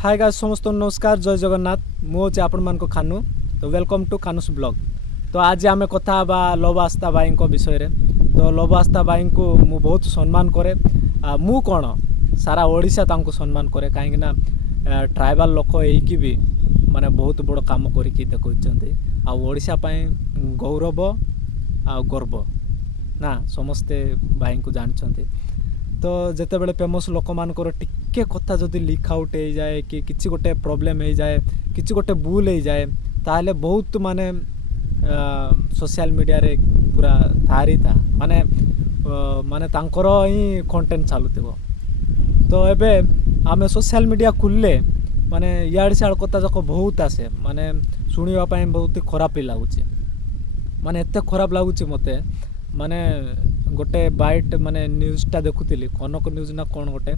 Hi guys समस्त नमस्कार जय जगन्नाथ मुझे आपण मान खानु तो वेलकम टू खानुस ब्लॉग। तो आज आम कथा लव आस्था भाई विषय रे। तो लव आस्था भाई को मु बहुत सम्मान करे। मु कौन सारा ओडिशा तांको सम्मान करे कहीं ना ट्राइबल लोक होइकी भी माने बहुत बड़ काम करिकी देखौचंती आ ओडिशा पाए गौरव आ गर्व ना समस्ते भाई को जानछंती। तो जिते बड़े फेमस लोक मानकर टिके कथा जदि लीक आउट हो जाए कि किसी गोटे प्रोब्लेम हो जाए किसी गोटे भूल हो जाए ताहले बहुत माने सोशल मीडिया रे पूरा थारी था माने माने तांकर ही कंटेंट चलुथिबो। तो एबे आमे सोशल मीडिया खुलले माने याड साड कथा जाक बहुत आसे माने सुनिबा पई बहुत खराब ही लागुची माने एते खराब लागुची मते माने गोटे बाइट माने न्यूज़टा देखुली कनक न्यूज़ ना कौन गोटे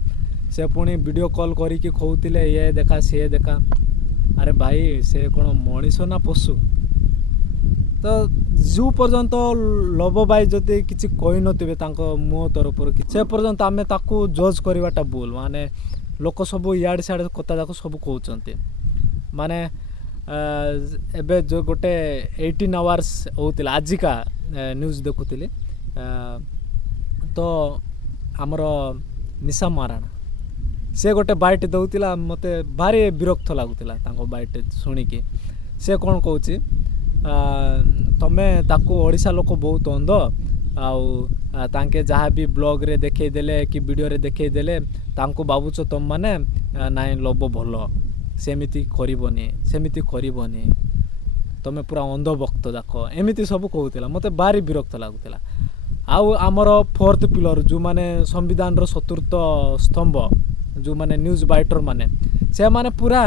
से पुणी वीडियो कॉल करिकी कहूतिले ये देखा सी देखा। अरे भाई से कौन मनीष ना पशु। तो जो पर्यंत लव भाई जदि किसी कही नथिबे तांको मुह तरफ से पर्यंत आमे ताकू जज करवाटा भूल माने लोक सब इयाड़ सियाड़ कथा जाक सब कहउचंती माने एबे जो गोटे 18 आवर्स होतिला आजिका न्यूज़ देखुली तो आमर निशा महाराणा से गोटे बाइट दौला मते भारी विरक्त लगुला तांको बाइट शुणिकी से कौन कहूँ तमे ताकू ओडिशा लोक बहुत अंध आउ तांके जहाँ भी ब्लॉग रे देखे देले कि वीडियो रे देखे देले तांको बाबुच तुम माने नाई लव भल सेमिति करिबनी तमे पूरा अंध भक्त जाक एमिति सब कहूला मते भारी विरक्त लगुला। आउ आमर फोर्थ पिलर जो माने संविधान रो चतुर्थ स्तंभ जो माने न्यूज़ बाइटर माने से माने पूरा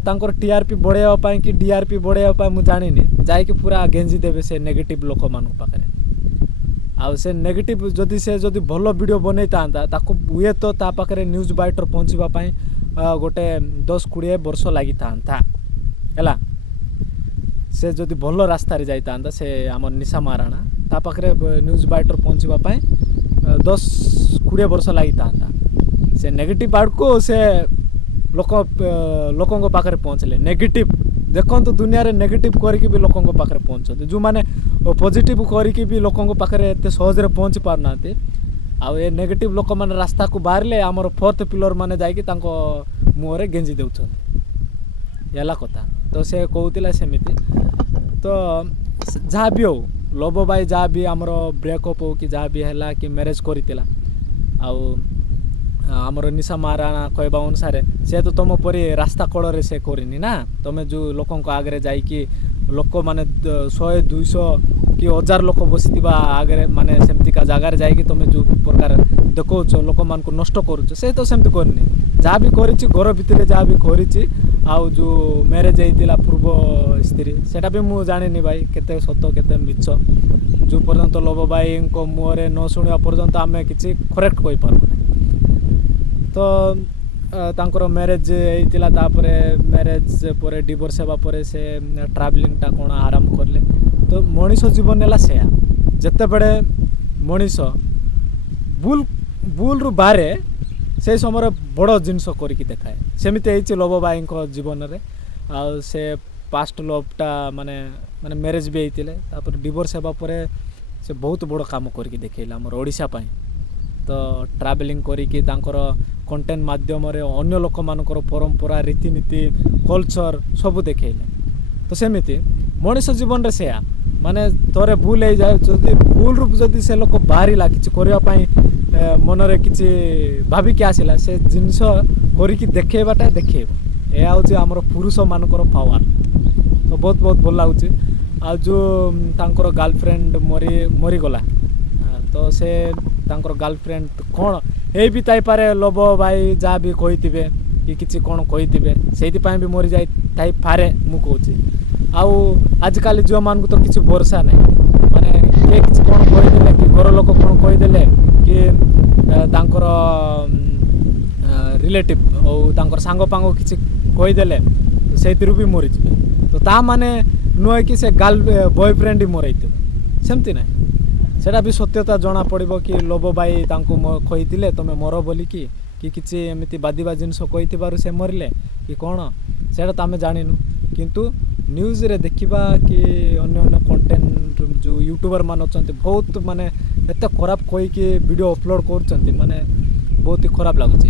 तांकर टीआरपी बढ़ाइबा पई कि डीआरपी बढ़ाइबा पई मु जानिनी जाइके पूरा गेंजी देबे से नेगेटिव लोक मान पाखरे। आउ से नेगेटिव जदि भल वीडियो बनै तांता ताको हुए तो ता पाखरे न्यूज़ बाइटर पहुँचबा पई गोटे 10-20 वर्ष लागि तांता हैला। से जदि भल रास्ता रे जाई तांता से हमर निशा महाराणा ता पाखरे न्यूज़ बाइटर पहुँचबा पई 10-20 वर्ष लागि तांता से नेगेटिव आड़ को से लोकों पाखरे पहुँचले नेगेटिव देखो दुनिया रे नेगेटिव करके भी लोकों पाखरे पहुँचते जो माने पॉजिटिव करके भी लोकों पाखरे एते सहज रे पहुँच पारना आउ ए नेगेटिव लोक माने रास्ता को बाहरले आमर फोर्थ पिलर माने जाइकी तांको मुँह रे गेंजी देउछन याला कथा। तो से कहूतिला सेमिति तो जहाँ भी हो लव भाई जहाँ भी आमर ब्रेकअप हो कि जहाँ भी है कि मैरेज करथिला आउ आमर निशा महाराणा कहवा अनुसार से तो तुम परी रास्ता कड़े से करनी ना तुम जो लोकों आगे जाइकी लोक माने 100-200 कि 1000 लोक बसी आगे माने सेमतिका जगार जाइकी तुम जो प्रकार देखौछ लोक मान को नष्ट करुछ से तो सेमति करनी जहाँ भी करिछि घर भितर जहाँ भी करिछि आउ जो मैरेज होइतिला पूर्व स्त्री सेटा भी मु जानिनी भाई केते सत केते मिछ जो पर्यंत लव भाई को मुँह रे न शुणिया पर्यंत आमे किछि करेक्ट कहि पारबो। तो तांकर मैरेज होइतिला तापरे मैरेज पर डिवोर्स हेबा परे से ट्रावेलिंगटा कोण आरंभ करले। तो मनीष जीवन नेला सेया जते बड़े मनीष बुल रु बारे से समय बड़ जिनस करिकी देखाए सेमिति होइछि लव भाई जीवन रे आ से पास्ट लवटा माने माने मैरेज भी होइतिले तापर डिवोर्स हेबा परे से बहुत बड़ काम करिकी देखैला हमर ओडिशा पई। तो ट्रावेलिंग करिकी तांकर कंटेंट माध्यम रे अन्य लोक मानकर परंपरा रीतिनीति कल्चर सब देखैले। तो सेमिति मनीष जीवन रे सेया माने तोरे भूल हो जाए जदि भूल रूप जदि से लोक बाहरिला किछि करिया पई मन रे किछि भाबिकी आसिला से जिनस करिकी देखैबाटा देखैबो ए आउछि हमर पुरुष मानकर पावर। तो बहुत बहुत भल लागुछि आ जो तांकर गर्लफ्रेंड मरी गला तो से तांकर गर्लफ्रेंड कौन ए भी ताई पारे लव भाई जहाँ भी कही कि किसी कौन कही से भी मरी जाए ताई पारे मु कहूँ आउ आजिकल झील मान तो किसी भरोसा नहीं माने किए किसी कौन कहीदेले कि घर लोक कौन कहीदेले कि तांकर रिलेटिव और तांकर सांग पांग किसी कहीदेले से भी मरीजे। तो ता माने नुहे कि से गर्ल बॉयफ्रेंड ही मरई सेमती ना सेटा भी सत्यता जना पड़ो कि लव भाई कही तुम मर बोलिकी कि किसी एमती बाधिबा जिनस कही से मरले कि कौन सेटा तो आम जानिनु किंतु न्यूज़ रे देखिबा कि अन्य अन्य कंटेंट जो यूट्यूबर मान अच्छा बहुत माने एत खराब कहीकि वीडियो अपलोड कर माने बहुत ही खराब लगुच।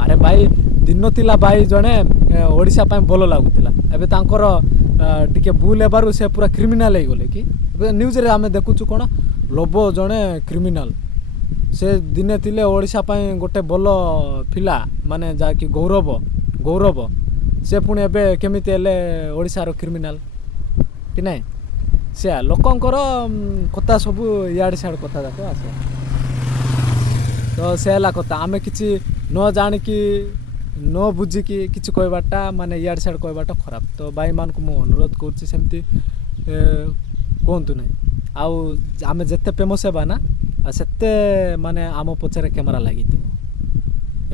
अरे भाई दिन थिला भाई जड़े ओडिशा भल लगुला एबे तांकर टिके भूल हेबारु से पूरा क्रिमिनाल हो गले कि न्यूज़ रे आमे देखुछु कोन लोबो जड़े क्रिमिनाल से दिने थिले ओडिशा गोटे भल फिला माने जाकि गौरव से पुणी एबे केमिति हेले ओडिशार क्रिमिनाल कि नाई से लोकंकर कथा सब इयाड़े सियाड़े कथा जाक आसे तो से है कथा आमे किछि न जानिकी न बुझिकी किछि कहबाटा माने इयाड़े सियाड़े कहबाटा खराब। तो भाई मान को मु अनुरोध करछि सेमती कहतु ना आउ आमे जेते फेमस हेबा ना सेते माने आम पछरे कैमरा लगी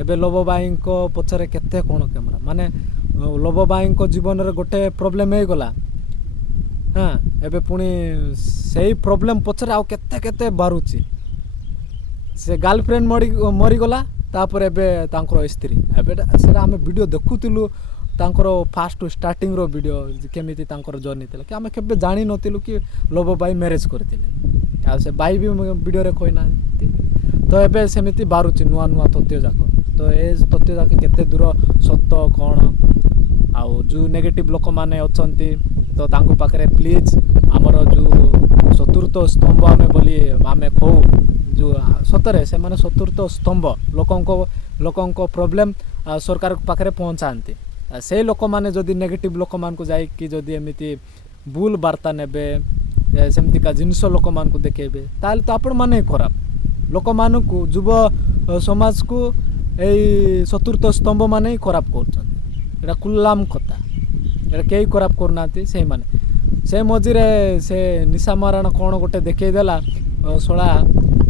एबे लोबो भाई को पछरे केते कोन कैमरा माने लोबो भाई को जीवन रे गोटे प्रॉब्लम हे गला हाँ एबे पुणी सही प्रॉब्लम पछरे आउ केते केते बारुची से गर्लफ्रेंड मरी गला तापर एबे तांकर स्त्री एबे सेरा आमे वीडियो देखुतिलु तांकर फास्ट स्टार्टिंग रो वीडियो केमिति तांकर जर्नी थिला कि आमे केबे जानि नथिलु कि लोबो भाई मैरिज करथिले आ से भाई भी वीडियो रे कहना तो एबे सेमिति बारुची नुआ नुआ तथ्य जाक तो ए तथ्य जाक केते दूर सत्य कोन आउ जो नेगेटिव लोक माने अछंती तो तांको पाखरे प्लीज हमर जो चतुर्थ स्तंभ आमे बोली आमे कहू जो सतरे से माने चतुर्थ स्तंभ लोकंको प्रॉब्लम सरकार पाखरे पहुंचाती से लोक माने जदि नेगेटिव लोक मान को जाई कि जदि एमिति भूल वार्ता नेबे सेमती का जिनस लोक मान को देखेबे ताल तो आपण माने खराब लोक मान को युव समाज को एई चतुर्थ स्तंभ माने ही खराब करछन एटा कुल्लाम कथा एटा केही खराब करनाती से माने से मझिरे से निशा माराण कौन गोटे देखई देला सोला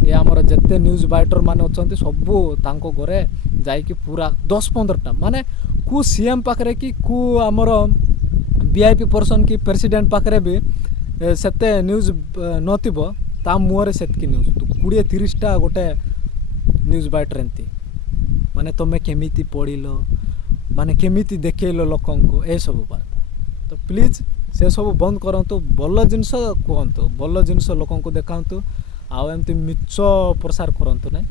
ये आमर जिते न्यूज बाइटर माने अछंती सबू तांको घरे जाइकी पूरा 10-15टा माने कु सीएम पाखरे कि कु आमर वीआईपी पर्सन की प्रेसिडेंट पाखरे भी सेते न्यूज नथिबो ता मुहरे सेतकी न्यूज तो 20-30टा गोटे न्यूज बाइटर एंती माने तमे केमिति पढ़िलो माने केमिति देखैलो लोकंको ए सब बात तो प्लीज से सब बंद करंतु भल जिनस कहंतु भल जिनस लोकंको देखांतु आउ एमती मिछ प्रसार करंतु नै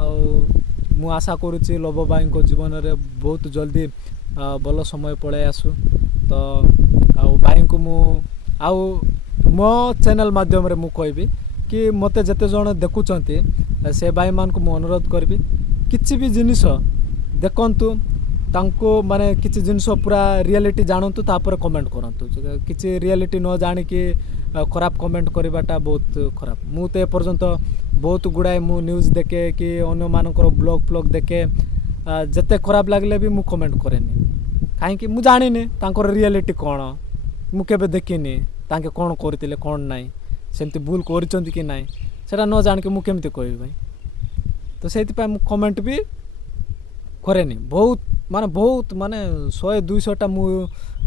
आउ मु आशा करूची लोबो भाई को जीवन रे बहुत जल्दी भल समय पळे आसु तो आउ भाई को मु आउ मो चैनल माध्यम रे मु कहबी कि मते जते जण देखुचंती से भाई मान को मु अनुरोध करबी किछि भी जिनिस देखंतु तांको माने किछि जिनिस पूरा रियलिटी जानंतु तापर कमेंट करंतु किछि रियलिटी न जानि कि खराब कमेंट करबाटा बहुत खराब मु ते पर्यंत बहुत गुड़ाए मु न्यूज़ देखे कि अन्य मानकर ब्लॉग देखे जते खराब लागले भी मु कमेंट करेनी काहे कि मु जानिनी तांकर रियलिटी कोन मु केबे देखिनी तांके कोन करतिले कोन नाही सेमती भूल करिसंती कि नाही सेटा न जान के मु केमते कहबी भाई तो सेति पय मु कमेंट भी करेनी बहुत माने 100-200टा मु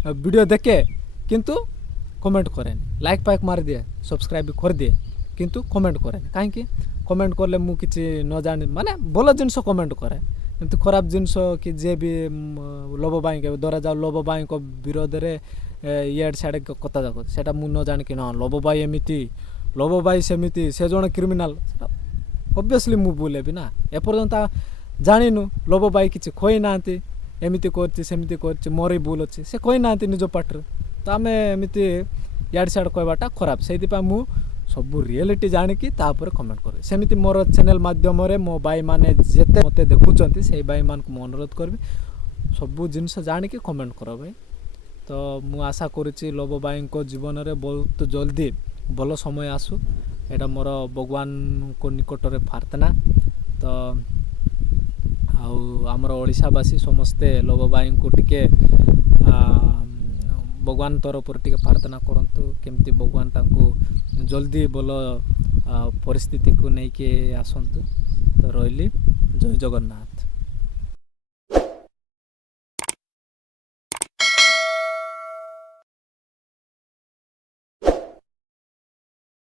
वीडियो देखे किंतु कमेंट करेनी लाइक पाइक मार दिए सब्सक्राइब भी कर दिए किंतु कमेंट करेनी काहे कि कमेंट करले मु किछि न जानि माने भल जिनस कमेंट करे एमती खराब जिनस कि जे भी लोबो भाई के द्वारा जाओ लोबो भाई को विरोध रे इयाड साडे कथा जाको सेटा मु न जानि कि न लोबो भाई एमिति लोबो भाई सेमिति से जण क्रिमिनल ऑब्वियसली मु बोले भी ना ए पर्यंत जानिनु लोबो भाई किछि खोई नांती एमिति करछि सेमिति करछि मोर भूल अछि से खोई नांती निज पाटर तो आमे एमिति याड साड कहबाटा खराब सेति पा मु सब रियलिटी जानिकी तापर कमेंट करे सेमिति मोर चैनल माध्यम रे मो भाई माने जेते मते देखुचंती से भाई मान को अनुरोध करबी सब जिनिस जानिकी कमेंट करो भाई तो मु आशा करूची लोबो भाई को जीवन रे बहुत जल्दी भल समय आसु एटा मोर भगवान को निकट रे प्रार्थना तो आउ आमर ओडिशावासी समस्ते लोबो भाई को टिके भगवान तरफ टिके प्रार्थना करंतु केमती भगवान तांको जल्दी भल परिस्थिति को नहीं के आसंतु तो रहिली जय जगन्नाथ।